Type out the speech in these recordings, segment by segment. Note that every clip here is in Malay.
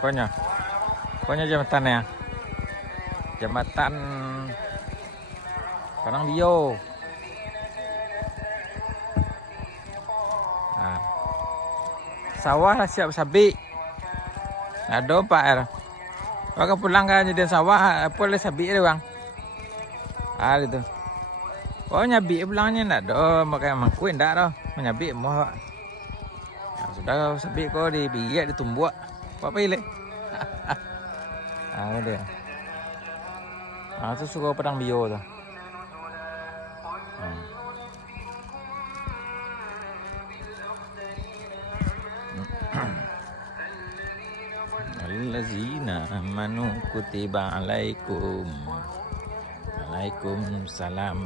Konya jembatannya. Jembatan Padang Bio. Sawah lah siap sabi. Ada Pak R. Waktu pulang kan jadi sawah, boleh sabi dia bang. Gitu. Oh nyabi pulangnya ndak ada, makanya mangkuin ndak dah. Nyabi mau. Sudah sabi kok di biak ditumbuk. Apa pilih? Gitu ya. Itu suka Padang Bio tuh. Allazina amanu kutiba Waalaikumsalam.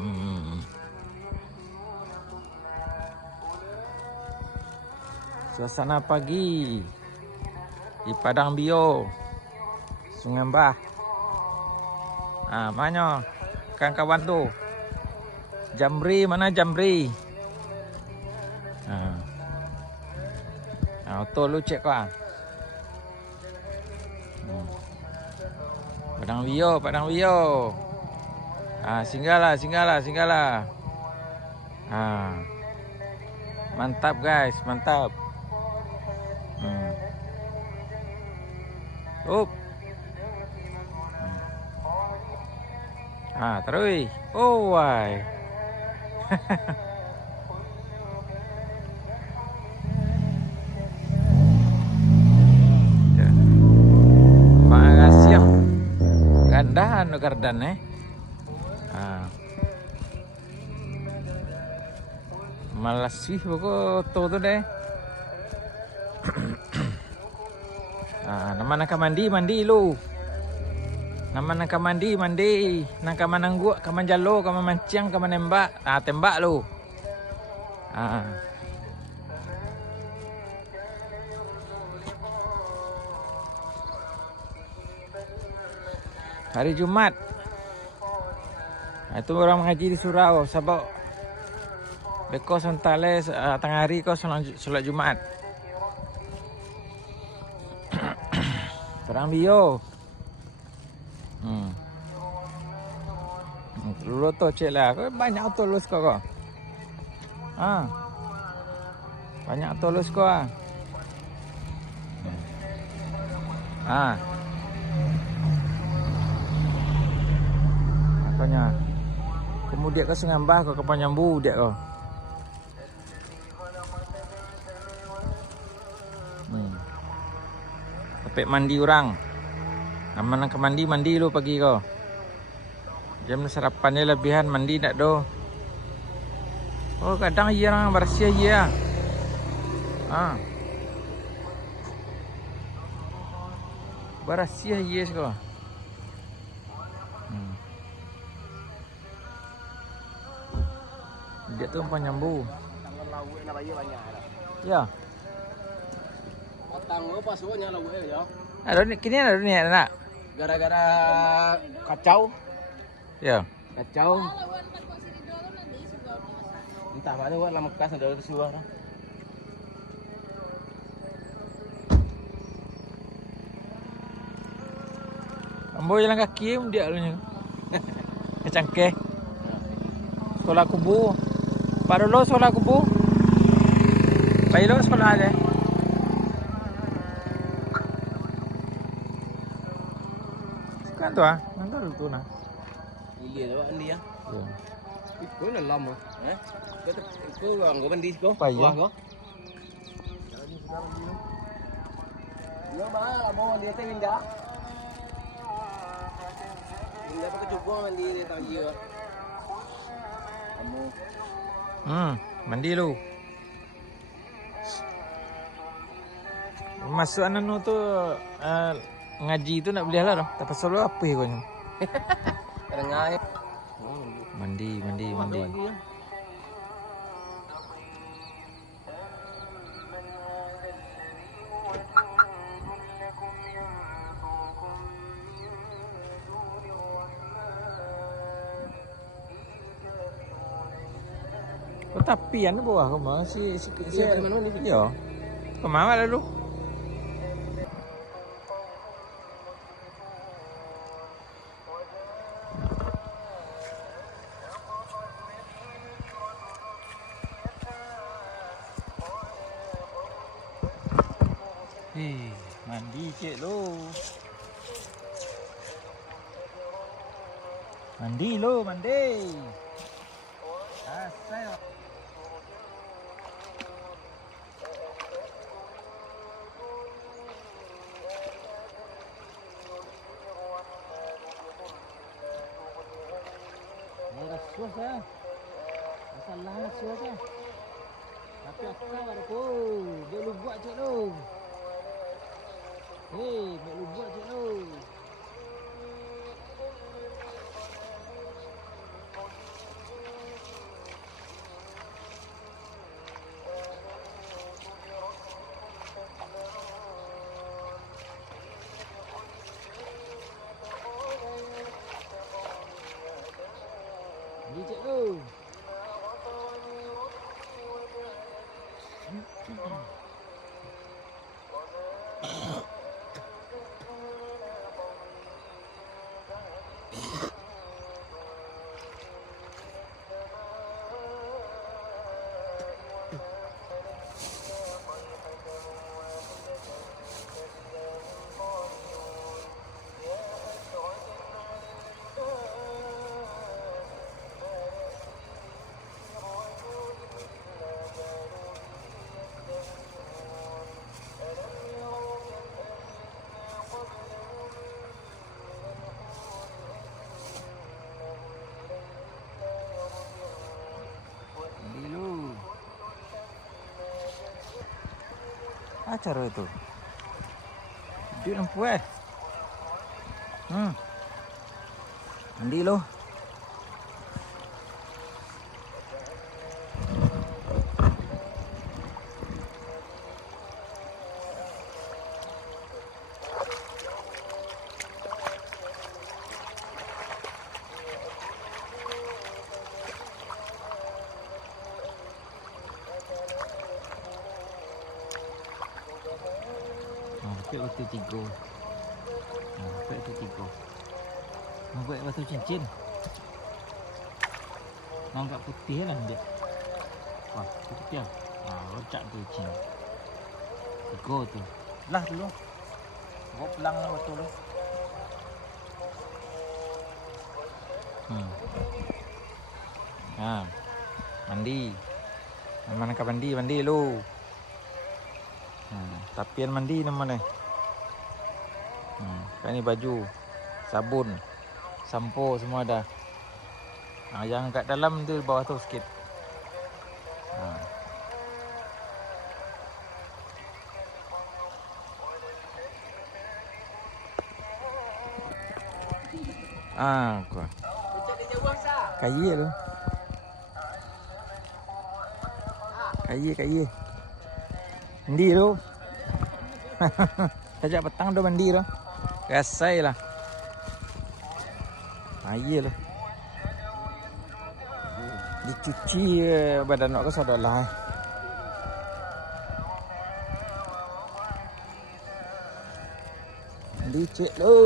Suasana pagi di Padang Bio, Sungai Mbah. Mana kawan-kawan tuh? Jamri, mana Jamri? Auto lu cek kok. Padang Bio. Singgahlah. Mantap guys, mantap. Terus. Oh, why? Makasih. Gandahan gardan malas sih pokok tuh deh. Nama nak mandi lu. Nama nak mandi. Nak manangguk, kaman jalo, kaman mancing, kaman nembak. Tembak lu. Hari Jumat. Itu orang mengaji di surau, sabak. Beko sentale tengah hari kau solat Jumat. Padang Bio. Lu tu cek lah, banyak tulus kau. Banyak tulus kau. Makanya kemudian ke Sungai Mbah kau ke Panyambu dia kau. Sampai mandi orang. Nama nak mandi lu pagi kau. Jam sarapannya lebihan mandi tak do. Oh kadang iya orang bersih iya. Bersih iya kau. Dia tu Panyambu. Ya. Tanggo pasunya lagu ya. Kini ada ni nak. Gara-gara kacau. Ya. Kacau. Entah mana buat lama kas ada suara. Ambo jalan kaki dia lu nya. Kecangkeh. Sekolah kubu. Baru lo sekolah kubu. Bayi lo sekolah aja. Kan tu mana tu nah. Iya tu andi ya. Ya. Itu nak lama. Itu orang kau mandi kau. Payah. Yo bah, mau dia teh pindah. Pindah pakai cukup mandi dia tak dia. Kamu. Mandi lu. Masuk anu tu ngaji tu nak beli halal dah. Tak pasal lu apa kau nya. Kadang-kadang Mandi. Oh, tapi anu bawah kau mah si mana ni? yo. Kau mana lalu? Mandi cik lo. Mandi lo, mandi. Asal. Dah sus dah. Masalah lah sus dah. Tapi aku ada ko. Dia lu buat cik lo. Dia lu buat cik lo. Ni cik lo. Acara itu. Dia lampu Mandi lo. Pakai batu tiga. Pakai batu tiga. Mau buat batu cincin. Mau agak putih lah dia. Wah, putih lah. Rocak tu cincin. Tiga tu. Lah dulu. Bawa pelang lah batu tu. Mandi. Mana nak mandi lu. Tapian mandi nama ni. Kan ni baju, sabun, sampo semua ada. Yang kat dalam tu bawah tu sikit. Kau. Kayi tu. Kayi. Mandi tu. Sejak petang dah mandi tu. Gasai lah. Iya lah. Dicuci badan nak ke sudah lah. Dicek lo.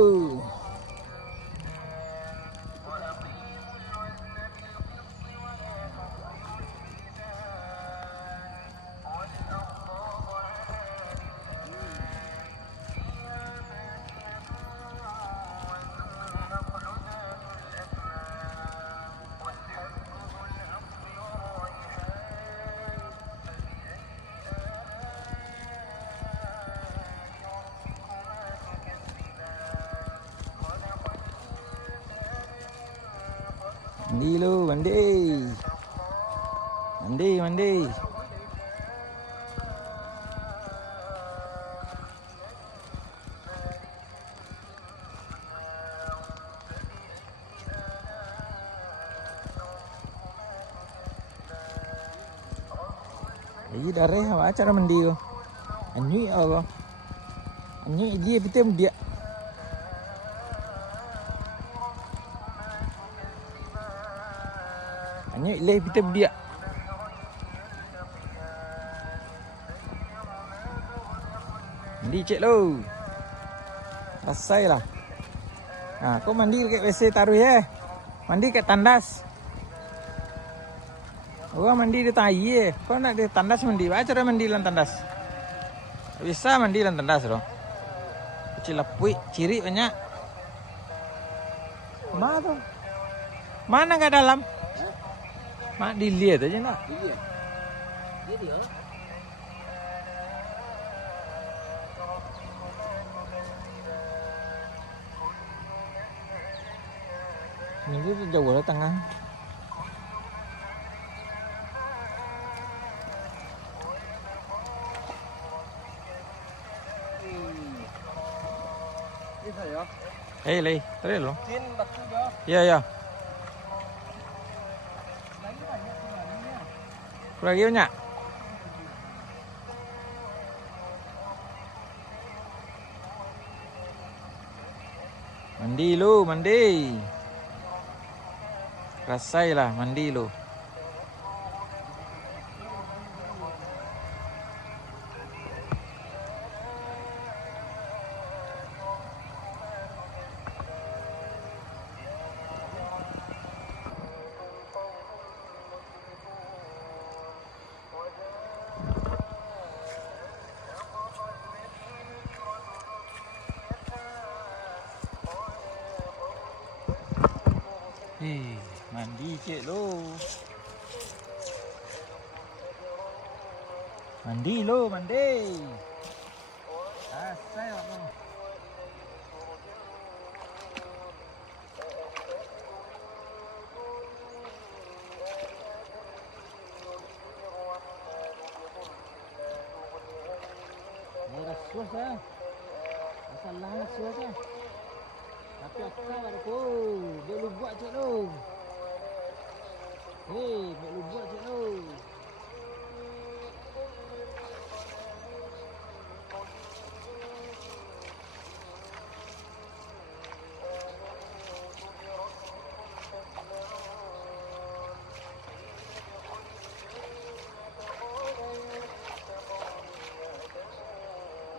Mandi lu, mandi. Ini darah apa cara mandi tu? Anjui apa? Anjui dia betul dia. Anjui leh betul dia. Mandi cik lo. Selesai lah. Kau mandi dekat WC taruh ya. Mandi kat tandas. Orang mandi di tahi. Kau nak di tandas mandi. Apa cara mandi dalam tandas? Bisa mandi dalam tandas loh. Kecil lapui, ciri banyak. Mana tuh? Mana nggak dalam? Mak dilihat aja nak. Iya. Iya dia. Ini tuh jauh lah tengah. Ini saya. Hei, lei, tadi lo. Tin batu jo. Ya, ya. Lagi banyak sebenarnya. Lagi banyak. Mandi lu, mandi. Rasailah mandi lu. Mandi cik lu. Mandi lu, mandi. Asal lu. Ni rasuah sah. Masalah rasuah sah. Tapi aku ada tu. Dia lu buat cik lu. Hei, buat lu buat cik lu.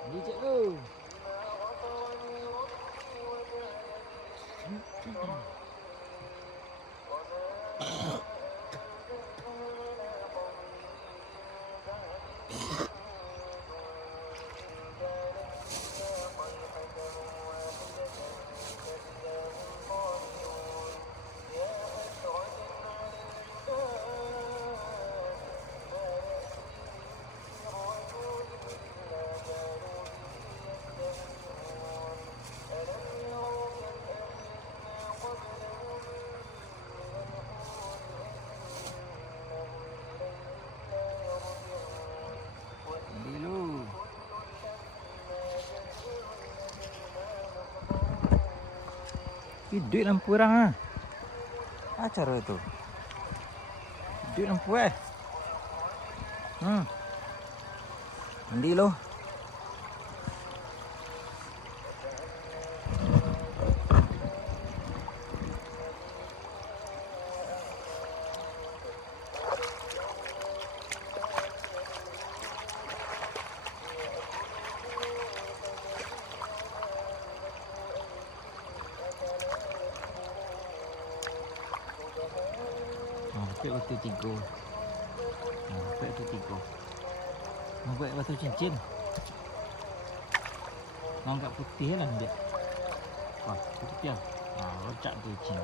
Ni cik lu. Duit lampu orang ah. Acara itu. Duit lampu Mandi lo. Pakai batu tiga. Pakai batu tiga. Mau buat batu cincin. Mau angkat putih lah dia. Wah, putih lah. Rocak tu cincin.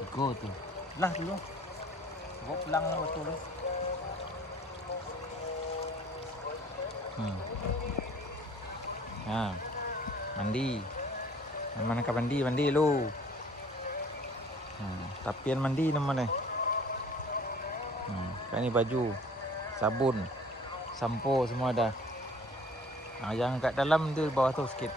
Tiga tu. Lah dulu. Bawa pulang lah batu tu. Mandi. Mana kau mandi? Mandi lu. Tapian mandi nama ni. Kan ni baju, sabun, sampo semua ada. Yang kat dalam tu bawah tu sikit.